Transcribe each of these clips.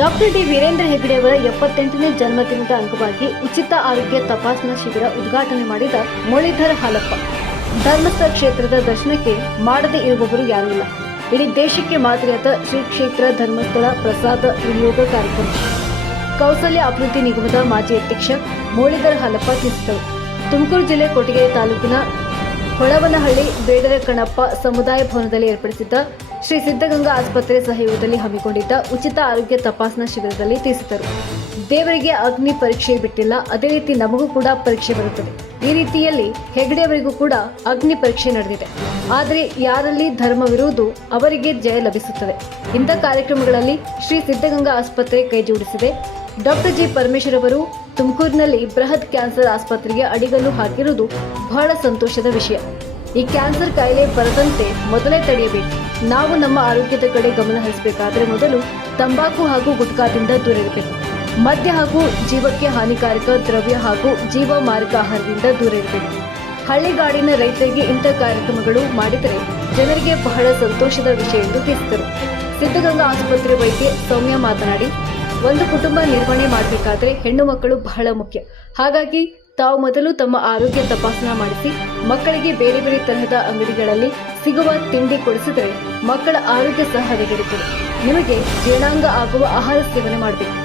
Doctor D Veerendra Hegde ಅವರ ಎಪ್ಪತ್ತೆಂಟನೇ ಜನ್ಮದಿನದ ಅಂಗವಾಗಿ ಉಚಿತ ಆರೋಗ್ಯ ತಪಾಸಣಾ ಶಿಬಿರ ಉದ್ಘಾಟನೆ ಮಾಡಿದ ಮುರಳೀಧರ ಹಾಲಪ್ಪ. ಧರ್ಮಸ್ಥಳ ಕ್ಷೇತ್ರದ ದರ್ಶನಕ್ಕೆ ಮಾಡದೇ ಇರುವವರು ಯಾರಿಲ್ಲ ಇಡೀ ದೇಶಕ್ಕೆ ಮಾದರಿಯಾದ ಶ್ರೀ ಕ್ಷೇತ್ರ ಧರ್ಮಸ್ಥಳ ಪ್ರಸಾದ ವಿನಿಯೋಗ ಕಾರ್ಯಕ್ರಮ. ಕೌಶಲ್ಯ ಅಭಿವೃದ್ಧಿ ನಿಗಮದ ಮಾಜಿ ಅಧ್ಯಕ್ಷ ಮುರಳೀಧರ ಹಾಲಪ್ಪ ತಿಳಿಸಿದರು. ತುಮಕೂರು ಜಿಲ್ಲೆ ಕೊಟ್ಟಿಗೆರೆ ತಾಲೂಕಿನ ಹೊಳವನಹಳ್ಳಿ ಬೇಡರ ಕಣಪ್ಪ ಸಮುದಾಯ ಭವನದಲ್ಲಿ ಏರ್ಪಡಿಸಿದ್ದ ಶ್ರೀ ಸಿದ್ಧಗಂಗಾ ಆಸ್ಪತ್ರೆ ಸಹಯೋಗದಲ್ಲಿ ಹಮ್ಮಿಕೊಂಡಿದ್ದ ಉಚಿತ ಆರೋಗ್ಯ ತಪಾಸಣಾ ಶಿಬಿರದಲ್ಲಿ ತಿಳಿಸಿದರು. ದೇವರಿಗೆ ಅಗ್ನಿ ಪರೀಕ್ಷೆ ಬಿಟ್ಟಿಲ್ಲ. ಅದೇ ರೀತಿ ನಮಗೂ ಕೂಡ ಪರೀಕ್ಷೆ ಬರುತ್ತದೆ. ಈ ರೀತಿಯಲ್ಲಿ ಹೆಗಡೆಯವರಿಗೂ ಕೂಡ ಅಗ್ನಿ ಪರೀಕ್ಷೆ ನಡೆದಿದೆ. ಆದರೆ ಯಾರಲ್ಲಿ ಧರ್ಮವಿರುವುದು ಅವರಿಗೆ ಜಯ ಲಭಿಸುತ್ತದೆ. ಇಂಥ ಕಾರ್ಯಕ್ರಮಗಳಲ್ಲಿ ಶ್ರೀ ಸಿದ್ಧಗಂಗಾ ಆಸ್ಪತ್ರೆ ಕೈಜೋಡಿಸಿದೆ ಡಾಕ್ಟರ್ ಜಿ ಪರಮೇಶ್ವರ್ ಅವರು ತುಮಕೂರಿನಲ್ಲಿ ಬೃಹತ್ ಕ್ಯಾನ್ಸರ್ ಆಸ್ಪತ್ರೆಗೆ ಅಡಿಗಲ್ಲು ಹಾಕಿರುವುದು ಬಹಳ ಸಂತೋಷದ ವಿಷಯ. ಈ ಕ್ಯಾನ್ಸರ್ ಕಾಯಿಲೆ ಬರದಂತೆ ಮೊದಲೇ ತಡೆಯಬೇಕು. ನಾವು ನಮ್ಮ ಆರೋಗ್ಯದ ಕಡೆ ಗಮನ ಹರಿಸಬೇಕಾದರೆ ಮೊದಲು ತಂಬಾಕು ಹಾಗೂ ಗುಟ್ಕಾದಿಂದ ದೂರ ಇರಬೇಕು. ಮದ್ಯ ಹಾಗೂ ಜೀವಕ್ಕೆ ಹಾನಿಕಾರಕ ದ್ರವ್ಯ ಹಾಗೂ ಜೀವ ಮಾರಕ ಆಹಾರದಿಂದ ದೂರ ಇರಬೇಕು. ಹಳ್ಳಿಗಾಡಿನ ರೈತರಿಗೆ ಇಂಥ ಕಾರ್ಯಕ್ರಮಗಳು ಮಾಡಿದರೆ ಜನರಿಗೆ ಬಹಳ ಸಂತೋಷದ ವಿಷಯ ಎಂದು ತಿಳಿಸಿದರು. ಸಿದ್ಧಗಂಗಾ ಆಸ್ಪತ್ರೆ ವೈದ್ಯೆ ಸೌಮ್ಯ ಮಾತನಾಡಿ, ಒಂದು ಕುಟುಂಬ ನಿರ್ವಹಣೆ ಮಾಡಬೇಕಾದ್ರೆ ಹೆಣ್ಣು ಮಕ್ಕಳು ಬಹಳ ಮುಖ್ಯ. ಹಾಗಾಗಿ ತಾವು ಮೊದಲು ತಮ್ಮ ಆರೋಗ್ಯ ತಪಾಸಣಾ ಮಾಡಿಸಿ, ಮಕ್ಕಳಿಗೆ ಬೇರೆ ಬೇರೆ ತರಹದ ಅಂಗಡಿಗಳಲ್ಲಿ ಸಿಗುವ ತಿಂಡಿ ಕೊಡಿಸಿದರೆ ಮಕ್ಕಳ ಆರೋಗ್ಯ ಸಹ ಹದಗೆಡುತ್ತದೆ. ನಿಮಗೆ ಜೀರ್ಣಾಂಗ ಆಗುವ ಆಹಾರ ಸೇವನೆ ಮಾಡಬೇಕು.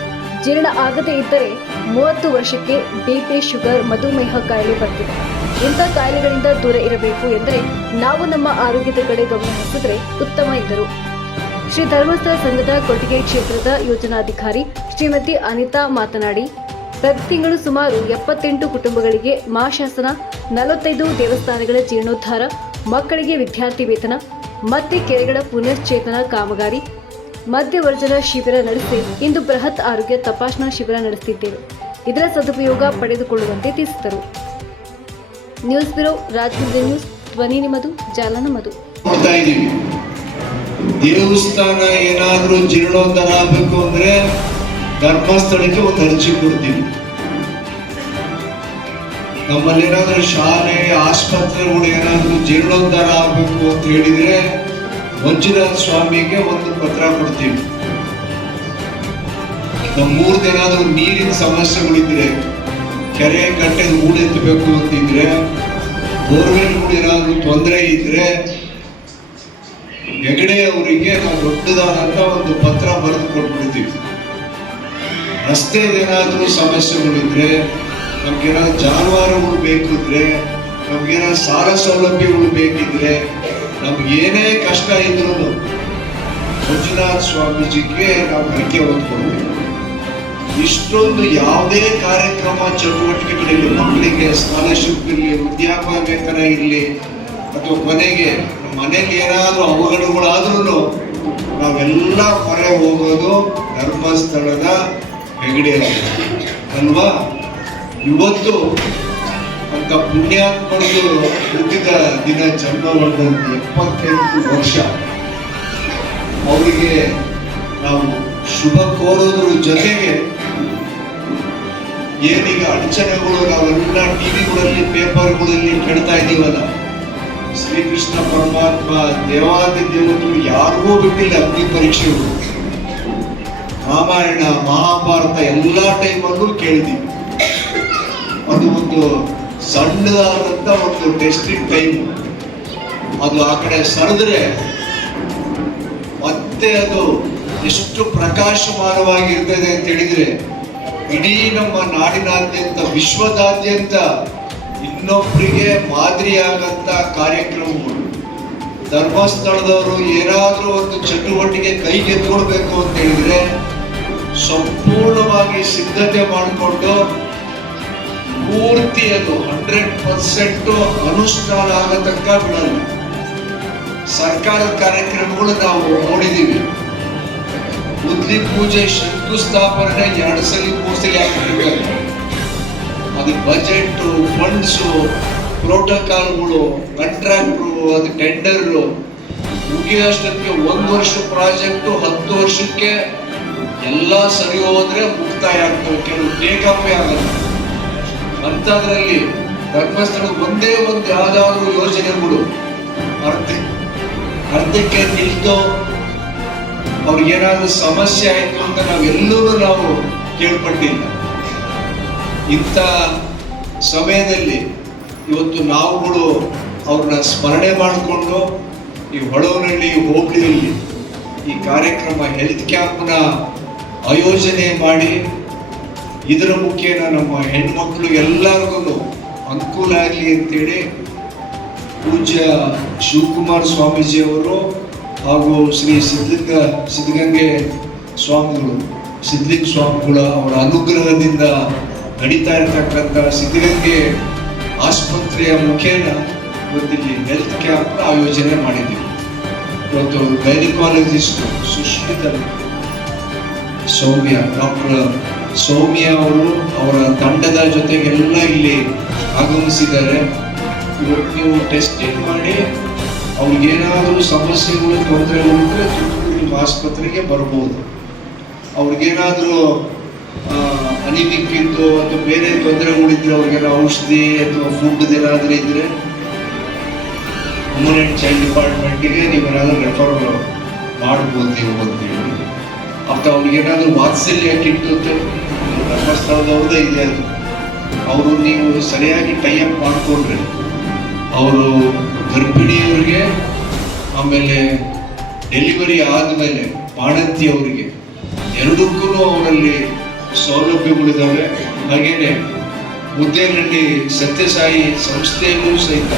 ಜೀರ್ಣ ಆಗದೇ ಇದ್ದರೆ ಮೂವತ್ತು ವರ್ಷಕ್ಕೆ ಬಿಪಿ ಶುಗರ್, ಮಧುಮೇಹ ಕಾಯಿಲೆ ಬರ್ತಿದೆ ಇಂಥ ಕಾಯಿಲೆಗಳಿಂದ ದೂರ ಇರಬೇಕು ಎಂದರೆ ನಾವು ನಮ್ಮ ಆರೋಗ್ಯದ ಕಡೆ ಗಮನ ಹರಿಸಿದ್ರೆ ಉತ್ತಮ ಎಂದರು. ಶ್ರೀ ಧರ್ಮಸ್ಥಳ ಸಂಘದ ಕೊಟ್ಟಿಗೆ ಕ್ಷೇತ್ರದ ಯೋಜನಾಧಿಕಾರಿ ಶ್ರೀಮತಿ ಅನಿತಾ ಮಾತನಾಡಿ ಪ್ರತಿ ತಿಂಗಳು ಸುಮಾರು ಎಪ್ಪತ್ತೆಂಟು ಕುಟುಂಬಗಳಿಗೆ ಮಾಶಾಸನ ನಲವತ್ತೈದು ದೇವಸ್ಥಾನಗಳ ಜೀರ್ಣೋದ್ಧಾರ, ಮಕ್ಕಳಿಗೆ ವಿದ್ಯಾರ್ಥಿ ವೇತನ, ಮತ್ತೆ ಕೆರೆಗಳ ಪುನಶ್ಚೇತನ ಕಾಮಗಾರಿ ಮಧ್ಯವರ್ಜನ ಶಿಬಿರ ನಡೆಸಿ ಇಂದು ಬೃಹತ್ ಆರೋಗ್ಯ ತಪಾಸಣಾ ಶಿಬಿರ ನಡೆಸಿದ್ದೇವೆ. ಇದರ ಸದುಪಯೋಗ ಪಡೆದುಕೊಳ್ಳುವಂತೆ ತಿಳಿಸಿದರು. ನ್ಯೂಸ್ ಬ್ಯೂರೋ ರಾಜ್ಯ ನ್ಯೂಸ್, ಧ್ವನಿ ನಿಮ್ಮದು ಜಾಲ ನಮ್ಮದು ದೇವಸ್ಥಾನ ಏನಾದರೂ ಜೀರ್ಣೋದ್ಧಾರ ಆಗಬೇಕು ಅಂದ್ರೆ ಧರ್ಮಸ್ಥಳಕ್ಕೆ ಒಂದು ಅರ್ಜಿ ಕೊಡ್ತೀವಿ. ನಮ್ಮಲ್ಲಿ ಏನಾದ್ರೂ ಶಾಲೆ ಆಸ್ಪತ್ರೆಗಳು ಏನಾದ್ರು ಜೀರ್ಣೋದ್ಧಾರ ಆಗಬೇಕು ಅಂತ ಹೇಳಿದ್ರೆ ಮಂಜುನಾಥ ಸ್ವಾಮಿಗೆ ಒಂದು ಪತ್ರ ಕೊಡ್ತೀವಿ ನಮ್ಮೂರ್ದು ಏನಾದ್ರು ನೀರಿನ ಸಮಸ್ಯೆಗಳಿದ್ರೆ, ಕೆರೆ ಕಟ್ಟೆ ಊಡೆತ್ತಬೇಕು ಅಂತಿದ್ರೆ ಬೋರ್ವೆಲ್ಗಳು ಏನಾದ್ರು ತೊಂದರೆ ಇದ್ರೆ ಹೆಗಡೆ ಅವರಿಗೆ ನಾವು ದೊಡ್ಡದಾದಂತ ಒಂದು ಪತ್ರ ಬರೆದು ಕೊಟ್ಬಿಡ್ತೀವಿ. ರಸ್ತೆದೇನಾದ್ರೂ ಸಮಸ್ಯೆಗಳಿದ್ರೆ ನಮ್ಗೇನಾದ್ರು ಜಾನುವಾರುಗಳು ಬೇಕಿದ್ರೆ ನಮ್ಗೇನಾದ್ರು ಸಾರ ಸೌಲಭ್ಯಗಳು ಬೇಕಿದ್ರೆ ನಮ್ಗೆ ಏನೇ ಕಷ್ಟ ಇದ್ರು ಮಂಜುನಾಥ್ ಸ್ವಾಮೀಜಿಗೆ ನಾವು ಹರಕೆ ಹೊತ್ಕೊಳ್ಬೇಕು. ಇಷ್ಟೊಂದು ಯಾವುದೇ ಕಾರ್ಯಕ್ರಮ ಚಟುವಟಿಕೆಗಳಿರಲಿ ಮಕ್ಕಳಿಗೆ ಸ್ಕಾಲರ್ಶಿಪ್ ಇರಲಿ ವೃದ್ಧಾಪ್ಯ ವೇತನ ಇರಲಿ, ಅಥವಾ ಕೊನೆಗೆ ಮನೆಗೆ ಏನಾದರೂ ಅವಘಡಗಳಾದ್ರೂ ನಾವೆಲ್ಲ ಹೊರೆ ಹೋಗೋದು ಧರ್ಮಸ್ಥಳದ ಹೆಗಡೆಯಲ್ಲಿ ಅಲ್ವಾ? ಇವತ್ತು ಅಂತ ಪುಣ್ಯಾತ್ಮರದು ಹುಟ್ಟಿದ ದಿನ ಜನ್ಮವಾದಂತ ಎಪ್ಪತ್ತೆಂಟು ವರ್ಷ. ಅವರಿಗೆ ನಾವು ಶುಭ ಕೋರೋದ್ರ ಜೊತೆಗೆ ಏನೀಗ ಅಡಚಣೆಗಳು ನಾವೆಲ್ಲ ಟಿವಿಗಳಲ್ಲಿ, ಪೇಪರ್ಗಳಲ್ಲಿ ಕೇಳ್ತಾ ಇದ್ದೀವಲ್ಲ, ಶ್ರೀಕೃಷ್ಣ ಪರಮಾತ್ಮ ದೇವಾದಿ ದೇವತೆಗಳು ಯಾರಿಗೂ ಬಿಟ್ಟಿಲ್ಲ ಅಗ್ನಿ ಪರೀಕ್ಷೆಗಳು. ರಾಮಾಯಣ, ಮಹಾಭಾರತ ಎಲ್ಲ ಟೈಮಲ್ಲೂ ಕೇಳಿದೀವಿ ಅದು ಒಂದು ಸಣ್ಣದಾದಂತ ಒಂದು ಟೆಸ್ಟಿಂಗ್ ಟೈಮ್ ಅದು ಆ ಕಡೆ ಸರಿದ್ರೆ ಮತ್ತೆ ಅದು ಎಷ್ಟು ಪ್ರಕಾಶಮಾನವಾಗಿರ್ತದೆ ಅಂತ ಹೇಳಿದ್ರೆ, ಇಡೀ ನಮ್ಮ ನಾಡಿನಾದ್ಯಂತ, ವಿಶ್ವದಾದ್ಯಂತ ಇನ್ನೊಬ್ಬರಿಗೆ ಮಾದರಿಯಾಗಂತ ಕಾರ್ಯಕ್ರಮಗಳು ಧರ್ಮಸ್ಥಳದವರು ಏನಾದರೂ ಒಂದು ಚಟುವಟಿಕೆ ಕೈಗೆತ್ಕೊಳ್ಬೇಕು ಅಂತ ಹೇಳಿದ್ರೆ, ಸಂಪೂರ್ಣವಾಗಿ ಸಿದ್ಧತೆ ಮಾಡಿಕೊಂಡು ಪೂರ್ತಿ ಅದು ಹಂಡ್ರೆಡ್ ಪರ್ಸೆಂಟ್ ಅನುಷ್ಠಾನ ಆಗತಕ್ಕ ಬಿಡಲ್ಲ. ಸರ್ಕಾರದ ಕಾರ್ಯಕ್ರಮಗಳು ನಾವು ನೋಡಿದೀವಿ. ಮುದ್ಲಿ ಪೂಜೆ ಶಂಕುಸ್ಥಾಪನೆ ಎರಡು ಸಲ ಮೂರು ಸಲ ಅದು ಬಜೆಟ್ ಫಂಡ್ಸು ಪ್ರೋಟೋಕಾಲ್ಗಳು ಕಂಟ್ರಾಕ್ಟ್ರು ಅದು ಟೆಂಡರ್ ಮುಗಿಯೋಷ್ಟಕ್ಕೆ ಒಂದು ವರ್ಷ ಪ್ರಾಜೆಕ್ಟು ಹತ್ತು ವರ್ಷಕ್ಕೆ ಎಲ್ಲ ಸರಿ ಹೋದ್ರೆ ಮುಕ್ತಾಯ ಆಗ್ತವೆ. ಕೆಲವು ಟೇಕಪ್ಪೇ ಆಗಲ್ಲ. ಅಂಥದ್ರಲ್ಲಿ ಧರ್ಮಸ್ಥಳ ಒಂದೇ ಒಂದು ಯಾವ್ದಾದ್ರು ಯೋಜನೆಗಳು ಅರ್ಧ. ಅರ್ಧಕ್ಕೆ ನಿಲ್ತು ಅವ್ರಿಗೇನಾದ್ರೂ ಸಮಸ್ಯೆ ಆಯ್ತು ಅಂತ ನಾವೆಲ್ಲರೂ ನಾವು ಕೇಳ್ಪಟ್ಟಿಲ್ಲ. ಇಂಥ ಸಮಯದಲ್ಲಿ ಇವತ್ತು ನಾವುಗಳು ಅವ್ರನ್ನ ಸ್ಮರಣೆ ಮಾಡಿಕೊಂಡು ಈ ಹೊಳವನಹಳ್ಳಿ ಹೋಬಳಿಯಲ್ಲಿ ಈ ಕಾರ್ಯಕ್ರಮ ಹೆಲ್ತ್ ಕ್ಯಾಂಪ್ನ ಆಯೋಜನೆ ಮಾಡಿ ಇದರ ಮುಖೇನ ನಮ್ಮ ಹೆಣ್ಮಕ್ಳು ಎಲ್ಲರಿಗೂ ಅನುಕೂಲ ಆಗಲಿ ಅಂತೇಳಿ ಪೂಜ್ಯ ಶಿವಕುಮಾರ್ ಸ್ವಾಮೀಜಿಯವರು ಹಾಗೂ ಶ್ರೀ ಸಿದ್ಧಲಿಂಗ, ಸಿದ್ಧಗಂಗೆ ಸ್ವಾಮಿಗಳು, ಸಿದ್ಧಲಿಂಗ ಸ್ವಾಮಿಗಳ ಅವರ ಅನುಗ್ರಹದಿಂದ ನಡೀತಾ ಇರತಕ್ಕಂಥ ಸಿದ್ಧಗಂಗೆ ಆಸ್ಪತ್ರೆಯ ಮುಖೇನ ಇವತ್ತಿಲ್ಲಿ ಹೆಲ್ತ್ ಕ್ಯಾಂಪ್ ಆಯೋಜನೆ ಮಾಡಿದ್ದೀವಿ. ಇವತ್ತು ಗೈನಿಕಾಲಜಿಸ್ಟ್ ಸುಶ್ಮಿತ ಸೌಮ್ಯ, ಡಾಕ್ಟರ್ ಸೌಮ್ಯ ಅವರು ಅವರ ತಂಡದ ಜೊತೆಗೆಲ್ಲ ಇಲ್ಲಿ ಆಗಮಿಸಿದ್ದಾರೆ. ಇವತ್ತು ನೀವು ಟೆಸ್ಟಿಂಗ್ ಮಾಡಿ ಅವ್ರಿಗೇನಾದರೂ ಸಮಸ್ಯೆಗಳು, ತೊಂದರೆ ಇದ್ದರೆ ತುಮಕೂರು ಆಸ್ಪತ್ರೆಗೆ ಬರ್ಬೋದು. ಅವ್ರಿಗೇನಾದರೂ ಅನಿಮಿಕ್ ಇತ್ತು ಅಥವಾ ಬೇರೆ ತೊಂದರೆಗಳಿದ್ರೆ ಅವ್ರಿಗೆಲ್ಲ ಔಷಧಿ ಅಥವಾ ಫುಡ್ ಏನಾದರೂ ಇದ್ರೆ ಹ್ಯೂಮನ್ ಆ್ಯಂಡ್ ಚೈಲ್ಡ್ ಡಿಪಾರ್ಟ್ಮೆಂಟಿಗೆ ನೀವು ಏನಾದರೂ ರೆಫರ್ ಮಾಡ್ಬೋದು ನೀವು ಅಂತೇಳಿ ಅಥವಾ ಅವ್ರಿಗೆ ಏನಾದರೂ ವಾತ್ಸಲ್ಯ ಕಿಟ್ಟು ಧರ್ಮಸ್ಥಳದವ್ರದ್ದೇ ಇದೆ ಅದು. ಅವರು ನೀವು ಸರಿಯಾಗಿ ಟೈಅಪ್ ಮಾಡಿಕೊಂಡ್ರೆ, ಅವರು ಗರ್ಭಿಣಿಯವರಿಗೆ, ಆಮೇಲೆ ಡೆಲಿವರಿ ಆದಮೇಲೆ ಬಾಣಂತಿಯವರಿಗೆ ಎರಡಕ್ಕೂ ಅವರಲ್ಲಿ ಸೌಲಭ್ಯಗಳಿದ್ದಾವೆ. ಹಾಗೇನೆ ಮುದ್ದೇನಹಳ್ಳಿ ಸತ್ಯಸಾಯಿ ಸಂಸ್ಥೆಯಲ್ಲೂ ಸಹಿತ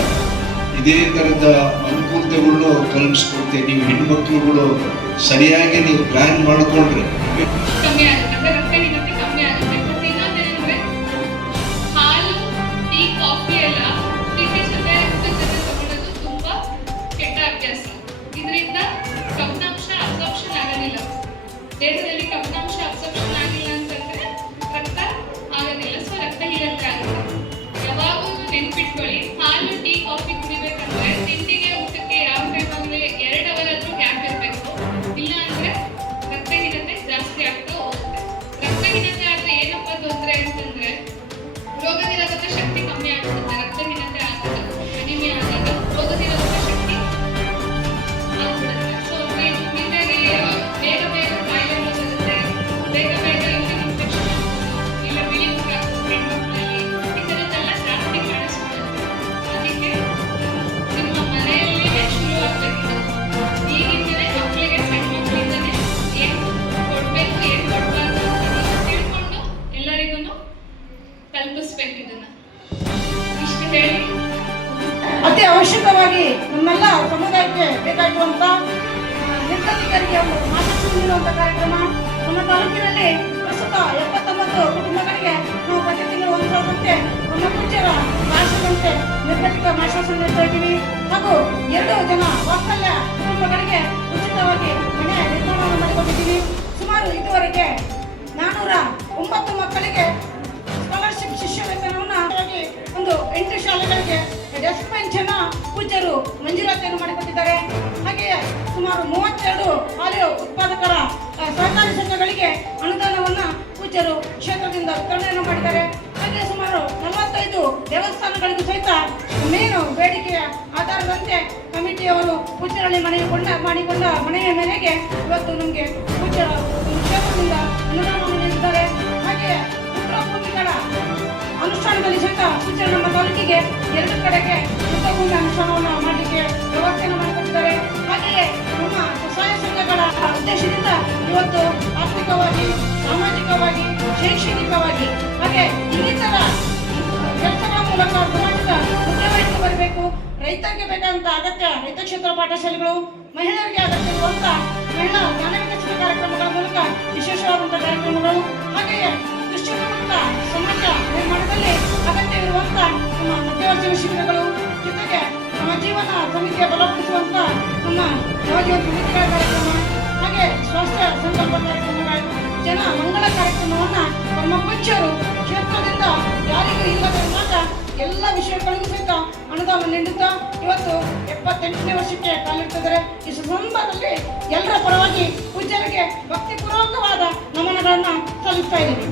ಇದೇ ಥರದ ಅನುಕೂಲತೆಗಳನ್ನು ನೀವು ಹೆಣ್ಮಕ್ಳುಗಳು ಸರಿಯಾಗಿ ನೀವು ಪ್ಲಾನ್ ಮಾಡಿಕೊಂಡ್ರೆ. ಕಾರ್ಯಕ್ರಮ. ನಮ್ಮ ತಾಲೂಕಿನಲ್ಲಿ ಪ್ರಸ್ತುತ ಎಪ್ಪತ್ತೊಂಬತ್ತು ಕುಟುಂಬಗಳಿಗೆ ನಾವು ಪ್ರತಿ ತಿಂಗಳು ಒಂದು ಸಾವಿರದಂತೆ ನಮ್ಮ ಪೂಜ್ಯರ ಭಾಷೆದಂತೆ ನಿರ್ಗತಿಕ ನೀಡ್ತಾ ಇದ್ದೀವಿ. ಹಾಗೂ ಎರಡು ಜನ ವಾತ್ಸಲ್ಯ ಕುಟುಂಬಗಳಿಗೆ ಉಚಿತವಾಗಿ ಮನೆ ನಿರ್ಮಾಣವನ್ನು ಮಾಡಿಕೊಂಡಿದ್ದೀವಿ. ಸುಮಾರು ಇದುವರೆಗೆ ನಾನೂರ ಒಂಬತ್ತು ಮಕ್ಕಳಿಗೆ ಸ್ಕಾಲರ್ಶಿಪ್ ಶಿಷ್ಯ ವೇತನವನ್ನು ಒಂದು ಎಂಟು ಶಾಲೆಗಳಿಗೆ ಡೆಸ್ಕ್ ಪೆನ್ಷನ್ ಪೂಜ್ಯರು ಮಂಜೂರಾತಿಯನ್ನು ಮಾಡಿಕೊಟ್ಟಿದ್ದಾರೆ. ಹಾಗೆಯೇ ಸುಮಾರು ಮೂವತ್ತೆರಡು ಹಾಲು ಉತ್ಪಾದಕರ ಸಹಕಾರಿ ಸಂಘಗಳಿಗೆ ಅನುದಾನವನ್ನ ಪೂಜ್ಯರು ಕ್ಷೇತ್ರದಿಂದ ವಿತರಣೆಯನ್ನು ಮಾಡಿದ್ದಾರೆ. ಹಾಗೆ ಸುಮಾರು ನಲವತ್ತೈದು ದೇವಸ್ಥಾನಗಳಿಗೂ ಸಹಿತ ಮೇನು ಬೇಡಿಕೆಯ ಆಧಾರದಂತೆ ಕಮಿಟಿಯವರು ಪೂಜ್ಯರಲ್ಲಿ ಮನವಿ ಕೊಂಡ ಮಾಡಿಕೊಂಡ ಮನೆಯ ಮೇರೆಗೆ ಇವತ್ತು ನಮಗೆ ಪೂಜ್ಯರ ಕ್ಷೇತ್ರದಿಂದ ಅನುದಾನವನ್ನು ಅನುಷ್ಠಾನದಲ್ಲಿ ಸಹಿತ ಸೂಚನೆ ನಮ್ಮ ತಾಲೂಕಿಗೆ ಎರಡು ಕಡೆಗೆ ಭೂಮಿ ಅನುಷ್ಠಾನವನ್ನು ಮಾಡಲಿಕ್ಕೆ ವ್ಯವಸ್ಥೆಯನ್ನು ಮಾಡಿಕೊಟ್ಟಿದ್ದಾರೆ. ಹಾಗೆಯೇ ನಮ್ಮ ಸ್ವಸಹಾಯ ಸಂಘಗಳ ಉದ್ದೇಶದಿಂದ ಇವತ್ತು ಆರ್ಥಿಕವಾಗಿ, ಸಾಮಾಜಿಕವಾಗಿ, ಶೈಕ್ಷಣಿಕವಾಗಿ, ಹಾಗೆ ಇನ್ನಿತರ ಕೆಲಸಗಳ ಮೂಲಕ ಸಮಾಜದ ಮುಖ್ಯವಾಹಿನಿಗೆ ಬರಬೇಕು. ರೈತರಿಗೆ ಬೇಕಾದಂತ ಅಗತ್ಯ ರೈತ ಕ್ಷೇತ್ರ ಪಾಠಶಾಲೆಗಳು, ಮಹಿಳೆಯರಿಗೆ ಅಗತ್ಯ ಇರುವಂತ ಮಹಿಳಾ ಜ್ಞಾನ ವಿಕಸನ ಕಾರ್ಯಕ್ರಮಗಳ ಮೂಲಕ ವಿಶೇಷವಾದಂತಹ ಕಾರ್ಯಕ್ರಮಗಳು. ಹಾಗೆಯೇ ದುಶ್ಚಟಮುಕ್ತ ಸಮಾಜ ನಿರ್ಮಾಣದಲ್ಲಿ ಅಗತ್ಯವಿರುವಂತ ನಮ್ಮ ಮಧ್ಯವರ್ತಿಗಳ ಶಿಬಿರಗಳು, ಜೊತೆಗೆ ನಮ್ಮ ಜೀವನ ಸಮಿತಿಯ ಬಲಪಡಿಸುವಂತ ನಮ್ಮ ನವಜೀವನ ಸಮಿತಿಗಳ ಕಾರ್ಯಕ್ರಮ, ಹಾಗೆ ಸ್ವಾಸ್ಥ್ಯ ಸಂಕಲ್ಪ ಕಾರ್ಯಕ್ರಮಗಳು ಜನ ಮಂಗಳ ಕಾರ್ಯಕ್ರಮವನ್ನು ನಮ್ಮ ಪೂಜ್ಯರು ಕ್ಷೇತ್ರದಿಂದ ಯಾರಿಗೂ ಇಲ್ಲದಿರುವಾಗ ಎಲ್ಲ ವಿಷಯಗಳಿಗೂ ಸಹಿತ ಅನುದಾನ ನೀಡುತ್ತಾ ಇವತ್ತು ಎಪ್ಪತ್ತೆಂಟನೇ ವರ್ಷಕ್ಕೆ ಕಾಲಿಡ್ತಿದ್ದಾರೆ. ಈ ಸಂದರ್ಭದಲ್ಲಿ ಎಲ್ಲರ ಪರವಾಗಿ ಪೂಜ್ಯರಿಗೆ ಭಕ್ತಿಪೂರ್ವಕವಾದ ನಮನಗಳನ್ನು ಸಲ್ಲಿಸ್ತಾ ಇದ್ದೀವಿ